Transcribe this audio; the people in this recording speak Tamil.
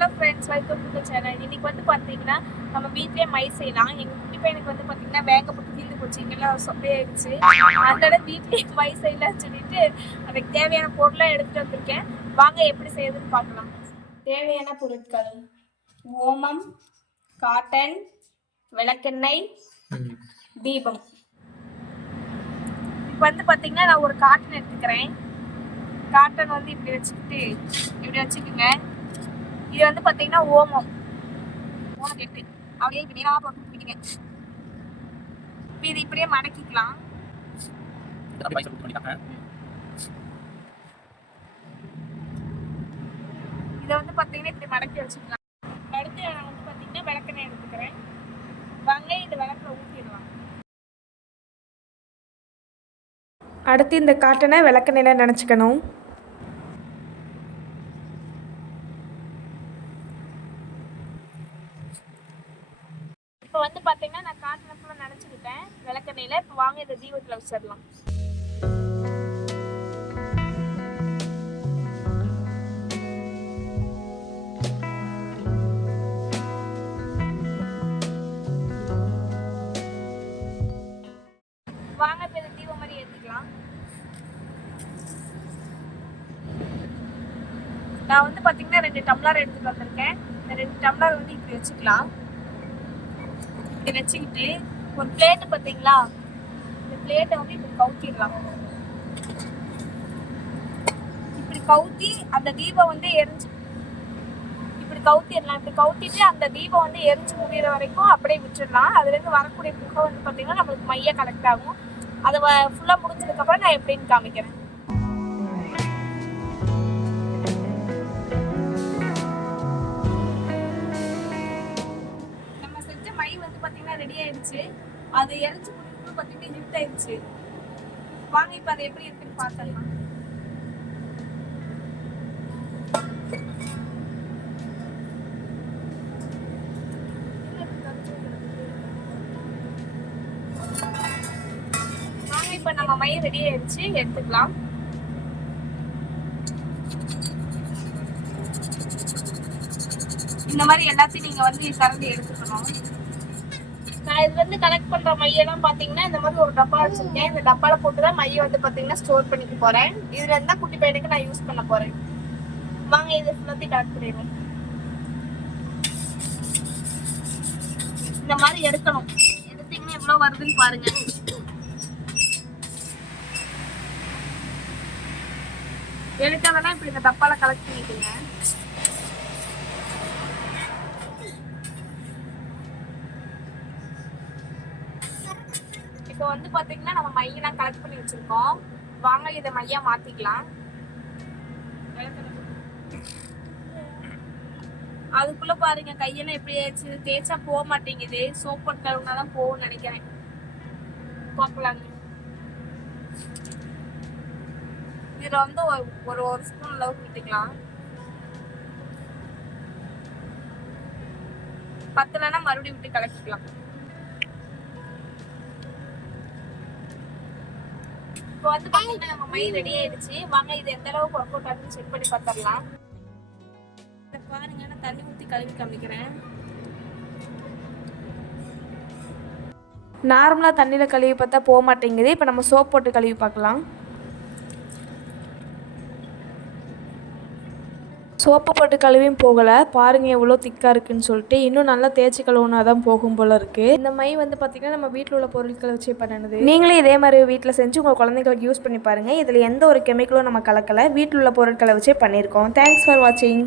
Hello friends welcome to the channel இன்னைக்கு வந்து பார்த்தீங்கன்னா நம்ம வீட்லயே மை செய்யலாம். எங்கள் குட்டி பையனுக்கு வந்து பார்த்தீங்கன்னா வேங்க போட்டு தீர்ந்து போச்சு. இங்கெல்லாம் சொப்பையாயிடுச்சு அதனால வீட்லயே மை செய்யலாம்னு சொல்லிட்டு அதுக்கு தேவையான பொருளை எடுத்துட்டு வந்திருக்கேன். வாங்க எப்படி செய்யுதுன்னு பார்க்கலாம். தேவையான பொருட்கள். ஓமம் காட்டன் விளக்கெண்ணெய் தீபம். இப்போ வந்து பார்த்தீங்கன்னா நான் ஒரு காட்டன் எடுத்துக்கிறேன். காட்டன் வந்து இப்படி வச்சுக்கிட்டு இப்படி வச்சுக்கோங்க. இது வந்து பார்த்தீங்கன்னா ஓமம். ஓமம் கெட்டு. அப்படியே இப்படி நேராக போட்டு பிடிங்க இப்போ இது இப்படியே மடக்கிக்கலாம். இதை வந்து பார்த்தீங்கன்னா இப்படி மடக்கி வச்சுக்கலாம். அடுத்து நான் வந்து பார்த்தீங்கன்னா விளக்கெண்ணெய் எடுத்துக்கிறேன். வாங்க இந்த விளக்கில் ஊற்றிடலாம் அடுத்து இந்த காட்டனை விளக்கெண்ணெயில் நினச்சிக்கணும். இப்போ வந்து பார்த்தீங்கன்னா நான் காட்டனை ஃபுல்லாக நினச்சிக்கிட்டேன். விளக்கெண்ணெயில் இப்போ வாங்க இந்த தீபத்தில் வச்சிடலாம் வாங்க இப்போ இந்த தீபம் மாதிரி ஏற்றிக்கலாம் நான் வந்து பார்த்தீங்கன்னா ரெண்டு டம்ளர் எடுத்துகிட்டு வந்திருக்கேன். இந்த ரெண்டு டம்ளர் வந்து இப்படி வச்சுக்கலாம். இப்படி வச்சுக்கிட்டு ஒரு பிளேட்டு பார்த்தீங்களா? இந்த பிளேட்டை வந்து இப்படி கவுத்திடலாம். இப்படி கவுத்தி அந்த தீபம் வந்து எரிஞ்சு இப்படி கவுத்திடலாம். இப்படி கவுத்திட்டு அந்த தீபம் வந்து எரிஞ்சு முடிகிற வரைக்கும் அப்படியே விட்டுடலாம். அதுலேருந்து வரக்கூடிய புகை வந்து பார்த்தீங்கன்னா நம்மளுக்கு மைய கலெக்ட் ஆகும். அதை ஃபுல்லாக முடிஞ்சதுக்கப்புறம் நான் எப்படின்னு காமிக்கிறேன். இருந்துச்சு. அது எரிஞ்சு முடிக்கணும் பார்த்துட்டு ஹிட் ஆயிடுச்சு. வாங்க இப்போ அது எப்படி இருக்குன்னு பார்த்துடலாம். இப்போ நம்ம மை ரெடி ஆயிடுச்சு. எடுத்துக்கலாம். இந்த மாதிரி எல்லாத்தையும் நீங்க வந்து கறந்து எடுத்துக்கணும். நான் இதுல வந்து கலெக்ட் பண்ற மையெல்லாம் பாத்தீங்கன்னா இந்த மாதிரி ஒரு டப்பா வச்சிருக்கேன். இந்த டப்பால போட்டு தான் மைய வந்து பாத்தீங்கன்னா ஸ்டோர் பண்ணிக்க போறேன். இதுல இருந்தா குட்டி பையனுக்கு நான் யூஸ் பண்ண போறேன். வாங்க இதை ஃபுல்லாத்தையும் கலெக்ட் பண்ணிடுவோம். இந்த மாதிரி எடுக்கணும். எடுத்தீங்கன்னா எவ்வளவு வருதுன்னு பாருங்க. எடுத்தவனா இப்படி இந்த டப்பால கலெக்ட் பண்ணிக்கோங்க. இப்போ வந்து பாத்தீங்கன்னா நம்ம மையெல்லாம் கலெக்ட் பண்ணி வச்சிருக்கோம். வாங்க இதை மையா மாத்திக்கலாம். அதுக்குள்ள பாருங்க கையெல்லாம் எப்படி ஆயிடுச்சு? தேய்ச்சா போக மாட்டேங்குது. சோப் போட்டு கழுவுனா தான் போகும்னு நினைக்கிறேன். பார்க்கலாங்க இதுல வந்து ஒரு- ஒரு ஒரு ஸ்பூன் அளவுக்கு விட்டுக்கலாம் பத்தலைன்னா மறுபடியும் விட்டு கலக்கிக்கலாம். இப்போ வந்து பாத்தீங்கன்னா நம்ம மை ரெடி ஆயிடுச்சு. வாங்க இது எந்த அளவுக்கு ஒர்க் அவுட் ஆகுதுன்னு செக் பண்ணி பார்த்துடலாம் இதை பாருங்க நான் தண்ணி ஊற்றி கழுவி காமிக்கிறேன். நார்மலாக தண்ணியில் கழுவி பார்த்தா போக மாட்டேங்குது. இப்போ நம்ம சோப் போட்டு கழுவி பார்க்கலாம். சோப்பு போட்டு கழுவியும் போகலை. பாருங்கள் எவ்வளோ திக்காக இருக்குன்னு சொல்லிட்டு. இன்னும் நல்லா தேய்ச்சி கழுவுனா தான் போகும் போல இருக்குது இந்த மை வந்து பார்த்திங்கன்னா நம்ம வீட்டில் உள்ள பொருட்களை வச்சு பண்ணுது நீங்களே இதே மாதிரி வீட்டில் செஞ்சு உங்கள் குழந்தைங்களுக்கு யூஸ் பண்ணி பாருங்கள் இதில் எந்த ஒரு கெமிக்கலும் நம்ம கலக்கலை. வீட்டில் உள்ள பொருட்களை வச்சே பண்ணியிருக்கோம். தேங்க்ஸ் ஃபார் வாட்சிங்